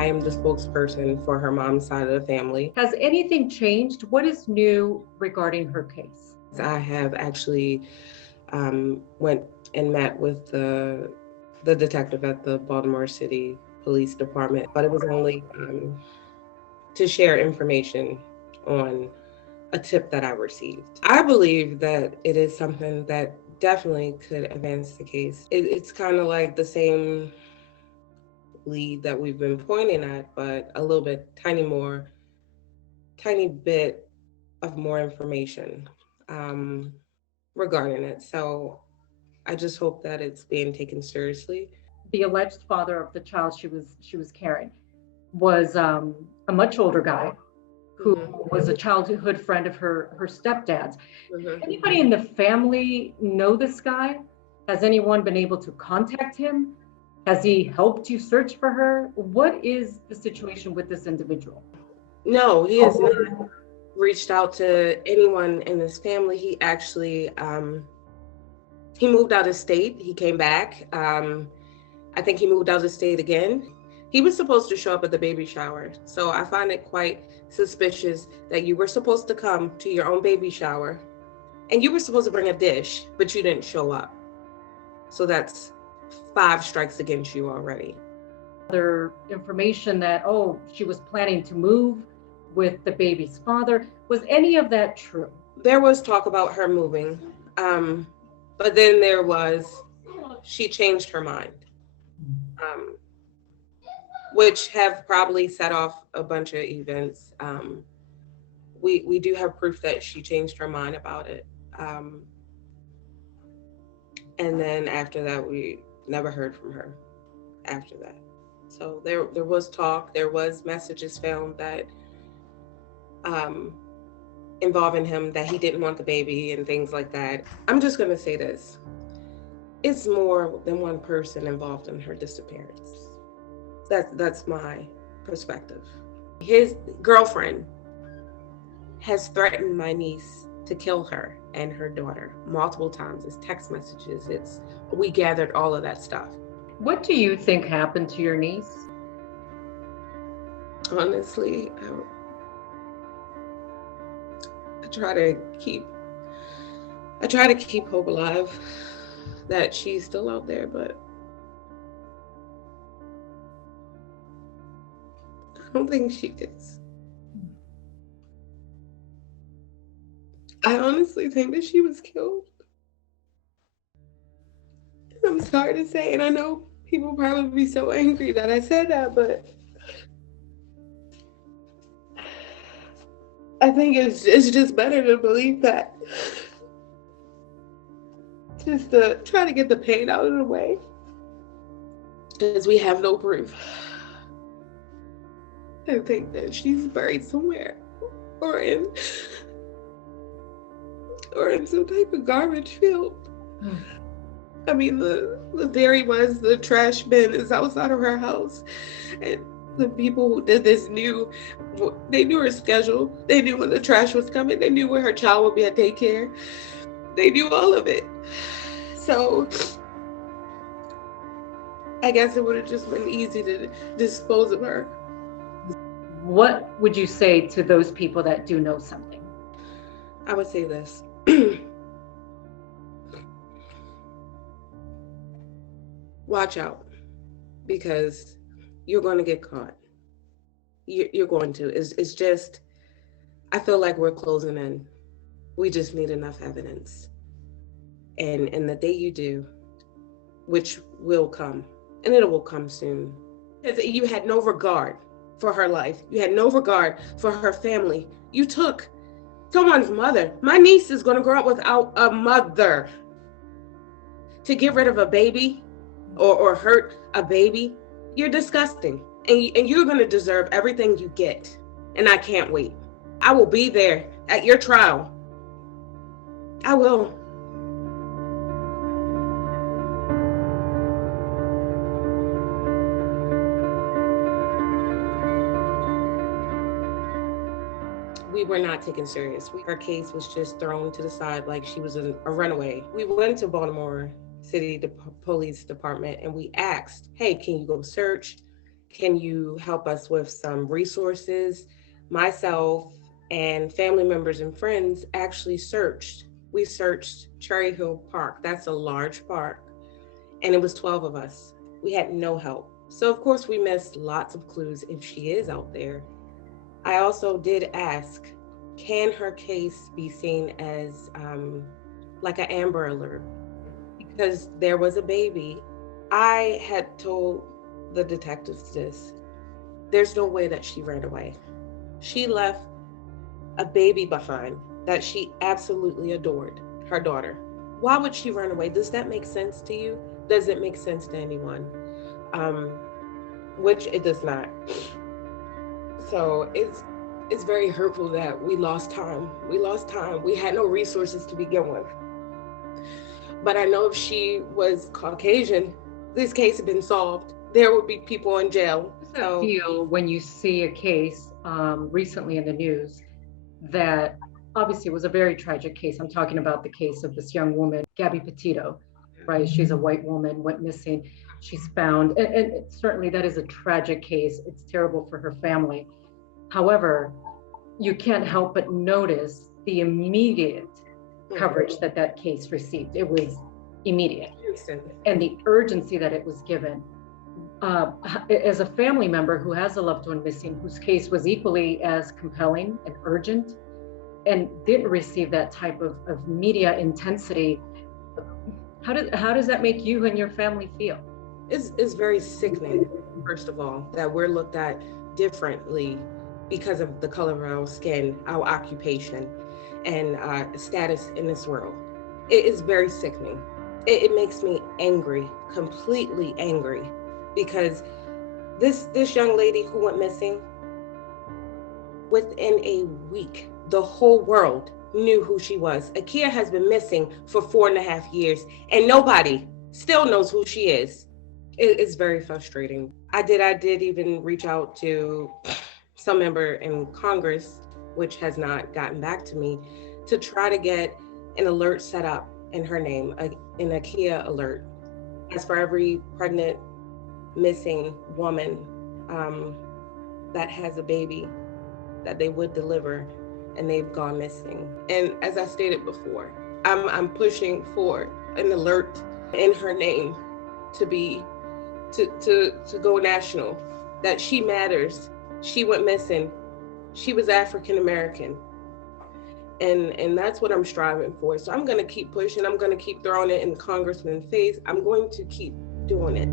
I am the spokesperson for her mom's side of the family. Has anything changed? What is new regarding her case? I have actually went and met with the detective at the Baltimore City Police Department, but it was only to share information on a tip that I received. I believe that it is something that definitely could advance the case. It's kind of like the same lead that we've been pointing at, but a little bit tiny bit of more information regarding it. So I just hope that it's being taken seriously. The alleged father of the child she was carrying was a much older guy who was a childhood friend of her stepdad's. Anybody in the family know this guy? Has anyone been able to contact him? Has he helped you search for her? What is the situation with this individual? No, he has not reached out to anyone in his family. He actually he moved out of state. He came back. I think he moved out of state again. He was supposed to show up at the baby shower. So I find it quite suspicious that you were supposed to come to your own baby shower and you were supposed to bring a dish, but you didn't show up. So that's 5 strikes against you already. Other information that, she was planning to move with the baby's father. Was any of that true? There was talk about her moving, but then she changed her mind, which have probably set off a bunch of events. We do have proof that she changed her mind about it. And then after that, we never heard from her after that. So there was talk, there was messages found that involving him, that he didn't want the baby and things like that. I'm just gonna say this. It's more than one person involved in her disappearance. That's my perspective. His girlfriend has threatened my niece to kill her and her daughter multiple times. It's text messages, we gathered all of that stuff. What do you think happened to your niece? Honestly, I try to keep hope alive that she's still out there, but I don't think she is. I honestly think that she was killed. I'm sorry to say, and I know people probably be so angry that I said that, but I think it's just better to believe that. Just to try to get the pain out of the way, because we have no proof. I think that she's buried somewhere, or in some type of garbage field. I mean, the theory was the trash bin is outside of her house, and the people who did this knew her schedule. They knew when the trash was coming. They knew where her child would be at daycare. They knew all of it. So I guess it would have just been easy to dispose of her. What would you say to those people that do know something? I would say this. Watch out, because you're going to get caught. You're going to. It's just, I feel like we're closing in. We just need enough evidence. And the day you do, which will come, and it will come soon, because you had no regard for her life. You had no regard for her family. You took someone's mother. My niece is going to grow up without a mother. To get rid of a baby or hurt a baby, you're disgusting. And you're going to deserve everything you get. And I can't wait. I will be there at your trial. I will. We were not taken serious. Her case was just thrown to the side like she was a runaway. We went to Baltimore City Police Department and we asked, hey, can you go search? Can you help us with some resources? Myself and family members and friends actually searched. We searched Cherry Hill Park. That's a large park. And it was 12 of us. We had no help. So, of course, we missed lots of clues if she is out there. I also did ask, can her case be seen as like an Amber Alert? Because there was a baby. I had told the detectives this. There's no way that she ran away. She left a baby behind that she absolutely adored, her daughter. Why would she run away? Does that make sense to you? Does it make sense to anyone? Which it does not. So it's very hurtful that we lost time. We lost time. We had no resources to begin with. But I know if she was Caucasian, this case had been solved. There would be people in jail. How does it feel when you see a case recently in the news that obviously was a very tragic case? I'm talking about the case of this young woman, Gabby Petito, right? She's a white woman, went missing. She's found, and certainly that is a tragic case. It's terrible for her family. However, you can't help but notice the immediate coverage that case received. It was immediate. And the urgency that it was given. As a family member who has a loved one missing, whose case was equally as compelling and urgent, and didn't receive that type of media intensity, how does that make you and your family feel? It's very sickening, first of all, that we're looked at differently because of the color of our skin, our occupation, and status in this world. It is very sickening. It makes me angry, completely angry, because this young lady who went missing, within a week, the whole world knew who she was. Akia has been missing for 4.5 years, and nobody still knows who she is. It's very frustrating. I did even reach out to some member in Congress, which has not gotten back to me, to try to get an alert set up in her name, an Akia alert. As for every pregnant, missing woman that has a baby that they would deliver and they've gone missing. And as I stated before, I'm pushing for an alert in her name to go national, that she matters. She went missing. She was African American. And that's what I'm striving for. So I'm going to keep pushing. I'm going to keep throwing it in the congressman's face. I'm going to keep doing it.